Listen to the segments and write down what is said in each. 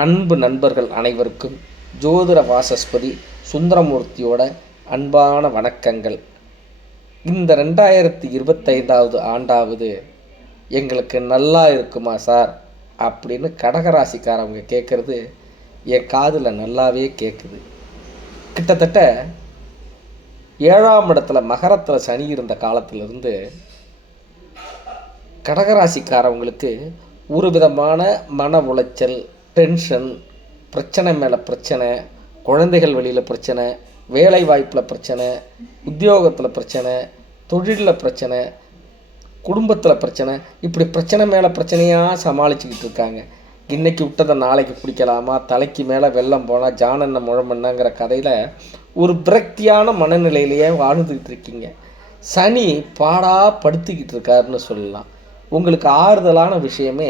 அன்பு நண்பர்கள் அனைவருக்கும் ஜோதிட வாசஸ்பதி சுந்தரமூர்த்தியோட அன்பான வணக்கங்கள். இந்த 2025வது ஆண்டாவது எங்களுக்கு நல்லா இருக்குமா சார் அப்படின்னு கடகராசிக்காரவங்க கேட்குறது என் காதில் நல்லாவே கேட்குது. கிட்டத்தட்ட 7ஆம் இடத்துல மகரத்தில் சனி இருந்த காலத்திலிருந்து கடகராசிக்காரவங்களுக்கு ஒரு விதமான மன உளைச்சல், டென்ஷன், பிரச்சனை மேலே பிரச்சனை, குழந்தைகள் வழியில் பிரச்சனை, வேலை வாய்ப்பில் பிரச்சனை, உத்தியோகத்தில் பிரச்சனை, தொழிலில் பிரச்சனை, குடும்பத்தில் பிரச்சனை, இப்படி பிரச்சனை மேலே பிரச்சனையாக சமாளிச்சுக்கிட்டு இருக்காங்க. இன்றைக்கி விட்டதை நாளைக்கு பிடிக்கலாமா, தலைக்கு மேலே வெள்ளம் போனால் ஜானெண்ண முழமண்ணாங்கிற கதையில் ஒரு விரக்தியான மனநிலையிலேயே வாழ்ந்துக்கிட்டு இருக்கீங்க. சனி பாடாக படுத்திக்கிட்டு இருக்காருன்னு சொல்லலாம். உங்களுக்கு ஆறுதலான விஷயமே,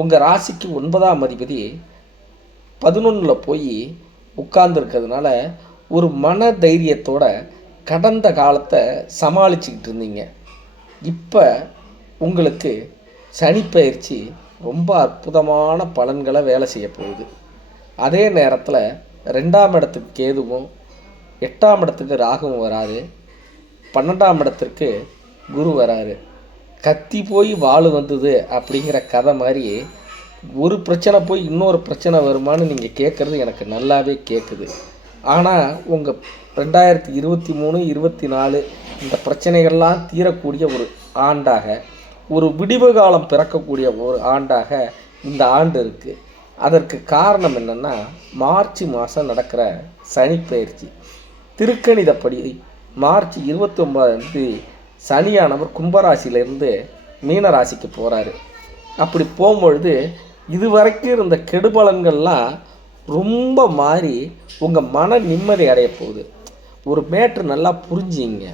உங்கள் ராசிக்கு 9ஆம் அதிபதி 11ல் போய் உட்கார்ந்துருக்கிறதுனால ஒரு மன தைரியத்தோட கடந்த காலத்தை சமாளிச்சுக்கிட்டு இருந்தீங்க. இப்போ உங்களுக்கு சனிப்பெயர்ச்சி ரொம்ப அற்புதமான பலன்களை வேலை செய்ய போகுது. அதே நேரத்தில் 2ஆம் இடத்துக்கு கேதுவும், 8ஆம் இடத்துக்கு ராகுவும் வராரு, 12ஆம் இடத்திற்கு குரு வராரு. கத்தி போய் வாள் வந்தது அப்படிங்கிற கதை மாதிரி ஒரு பிரச்சனை போய் இன்னொரு பிரச்சனை வருமானு நீங்கள் கேட்குறது எனக்கு நல்லாவே கேட்குது. ஆனால் உங்கள் 2023, 24 இந்த பிரச்சனைகள்லாம் தீரக்கூடிய ஒரு ஆண்டாக, ஒரு விடிவு காலம் பிறக்கக்கூடிய ஒரு ஆண்டாக இந்த ஆண்டு இருக்குது. அதற்கு காரணம் என்னென்னா, மார்ச் மாதம் நடக்கிற சனிப்பெயர்ச்சி. திருக்கணிதப்படி மார்ச் 29 சனியானவர் கும்பராசியிலேருந்து மீனராசிக்கு போகிறாரு. அப்படி போகும்பொழுது இதுவரைக்கும் இருந்த கெடுபலன்கள்லாம் ரொம்ப மாறி உங்கள் மன நிம்மதி அடைய போகுது. ஒரு மேட்ரு நல்லா புரிஞ்சிங்க.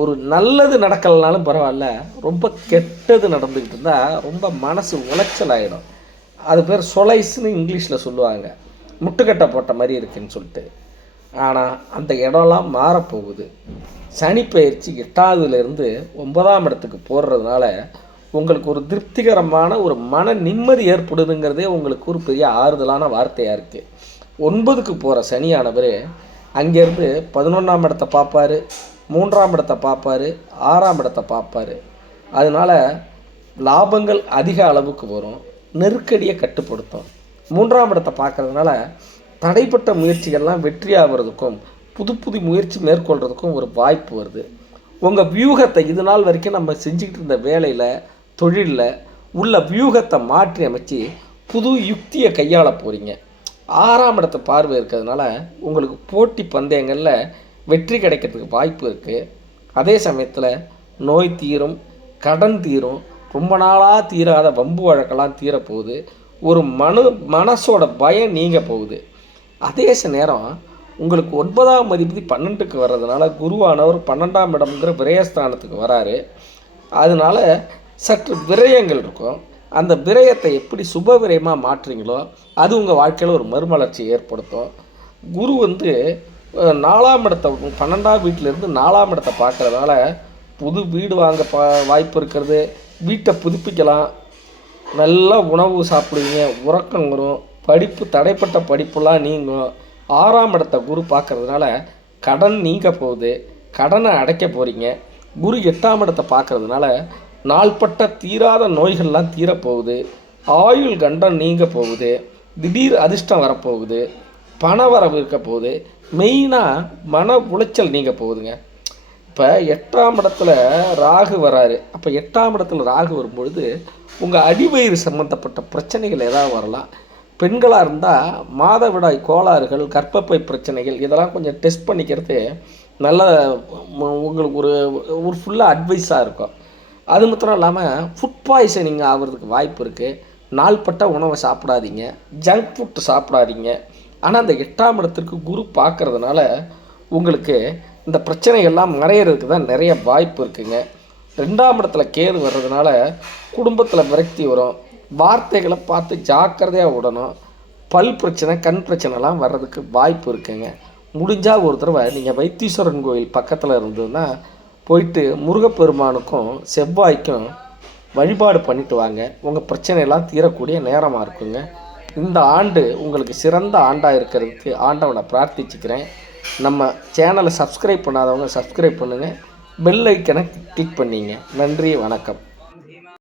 ஒரு நல்லது நடக்கலைனாலும் பரவாயில்ல, ரொம்ப கெட்டது நடந்துக்கிட்டு இருந்தால் ரொம்ப மனசு உளைச்சல் ஆகிடும். அது பேர் சொலைஸ்ன்னு இங்கிலீஷில் சொல்லுவாங்க. முட்டுக்கட்டை போட்ட மாதிரி இருக்குன்னு சொல்லிட்டு. ஆனால் அந்த இடம்லாம் மாறப்போகுது. சனிப்பெயர்ச்சி 8ஆவதுலேருந்து 9ஆம் இடத்துக்கு போடுறதுனால உங்களுக்கு ஒரு திருப்திகரமான ஒரு மன நிம்மதி ஏற்படுதுங்கிறதே உங்களுக்கு ஒரு பெரிய ஆறுதலான வார்த்தையாக இருக்குது. 9க்கு போகிற சனியானவர் அங்கேருந்து 11ஆம் இடத்தை பார்ப்பார், 3ஆம் இடத்தை பார்ப்பார், 6ஆம் இடத்தை பார்ப்பார். அதனால் லாபங்கள் அதிக அளவுக்கு வரும், நெருக்கடியை கட்டுப்படுத்தும். 3ஆம் இடத்தை பார்க்குறதுனால தடைப்பட்ட முயற்சிகள்லாம் வெற்றி ஆகிறதுக்கும் புது புது முயற்சி மேற்கொள்கிறதுக்கும் ஒரு வாய்ப்பு வருது. உங்கள் வியூகத்தை இது நாள் வரைக்கும் நம்ம செஞ்சுக்கிட்டு இருந்த வேலையில், தொழிலில் உள்ள வியூகத்தை மாற்றி அமைச்சு புது யுக்தியை கையாள போகிறீங்க. 6ஆம் இடத்தை பார்வை இருக்கிறதுனால உங்களுக்கு போட்டி பந்தயங்களில் வெற்றி கிடைக்கிறதுக்கு வாய்ப்பு இருக்குது. அதே சமயத்தில் நோய் தீரும், கடன் தீரும், ரொம்ப நாளாக தீராத வம்பு வழக்கெல்லாம் தீரப்போகுது. ஒரு மனசோட பயம் நீங்க போகுது. அதே நேரம் உங்களுக்கு 9ஆம் அதிபதி 12க்கு வர்றதுனால குருவானவர் 12ஆம் இடம்ங்கிற விரயஸ்தானத்துக்கு வராரு. அதனால் சற்று விரயங்கள் இருக்கும். அந்த விரயத்தை எப்படி சுப விரயமாக மாற்றுறீங்களோ அது உங்கள் வாழ்க்கையில் ஒரு மறுமலர்ச்சியை ஏற்படுத்தும். குரு 4ஆம் இடத்தை 12ஆம் வீட்டிலேருந்து 4ஆம் இடத்தை பார்க்குறதுனால புது வீடு வாங்க வாய்ப்பு இருக்கிறது, வீட்டை புதுப்பிக்கலாம், நல்லா உணவு சாப்பிடுவீங்க, உறக்கம் வரும், படிப்பு தடைப்பட்ட படிப்புலாம் நீங்கும். 6ஆம் இடத்தை குரு பார்க்குறதுனால கடன் நீங்க போகுது, கடனை அடைக்க போகிறீங்க. குரு 8ஆம் இடத்தை பார்க்குறதுனால நாள்பட்ட தீராத நோய்கள்லாம் தீரப்போகுது, ஆயுள் கண்டம் நீங்க போகுது, திடீர் அதிர்ஷ்டம் வரப்போகுது, பண வரவு இருக்க போகுது, மெயினாக மன உளைச்சல் நீங்க போகுதுங்க. இப்போ 8ஆம் இடத்துல ராகு வராரு. அப்போ 8ஆம் இடத்துல ராகு வரும்பொழுது உங்கள் அடிவயிறு சம்மந்தப்பட்ட பிரச்சனைகள் ஏதாவது வரலாம். பெண்களாக இருந்தால் மாதவிடாய் கோளாறுகள், கர்ப்பப்பை பிரச்சனைகள் இதெல்லாம் கொஞ்சம் டெஸ்ட் பண்ணிக்கிறது நல்ல உங்களுக்கு ஒரு ஃபுல்லாக அட்வைஸாக இருக்கும். அது மாத்திரம் இல்லாமல் ஃபுட் பாய்சனிங் ஆகிறதுக்கு வாய்ப்பு இருக்குது. நாள்பட்ட உணவை சாப்பிடாதீங்க, ஜங்க் ஃபுட்டு சாப்பிடாதீங்க. ஆனால் அந்த 8ஆம் இடத்திற்கு குரு பார்க்குறதுனால உங்களுக்கு இந்த பிரச்சனைகள்லாம் மறையிறதுக்கு தான் நிறைய வாய்ப்பு இருக்குங்க. 2ஆம் இடத்துல கேது வர்றதுனால குடும்பத்தில் விரக்தி வரும், வார்த்தைகளை பார்த்து ஜாக்கிரதையாக விடணும், பல் பிரச்சனை, கண் பிரச்சனைலாம் வர்றதுக்கு வாய்ப்பு இருக்குங்க. முடிஞ்சால் ஒரு தடவை நீங்கள் வைத்தீஸ்வரன் கோயில் பக்கத்தில் இருந்ததுன்னா போயிட்டு முருகப்பெருமானுக்கும் செவ்வாய்க்கும் வழிபாடு பண்ணிட்டு வாங்க. உங்கள் பிரச்சனையெல்லாம் தீரக்கூடிய நேரமாக இருக்குங்க. இந்த ஆண்டு உங்களுக்கு சிறந்த ஆண்டாக இருக்கிறதுக்கு ஆண்டவனை பிரார்த்திச்சுக்கிறேன். நம்ம சேனலை சப்ஸ்கிரைப் பண்ணாதவங்க சப்ஸ்கிரைப் பண்ணுங்கள், பெல் ஐக்கனை கிளிக் பண்ணிங்க. நன்றி, வணக்கம்.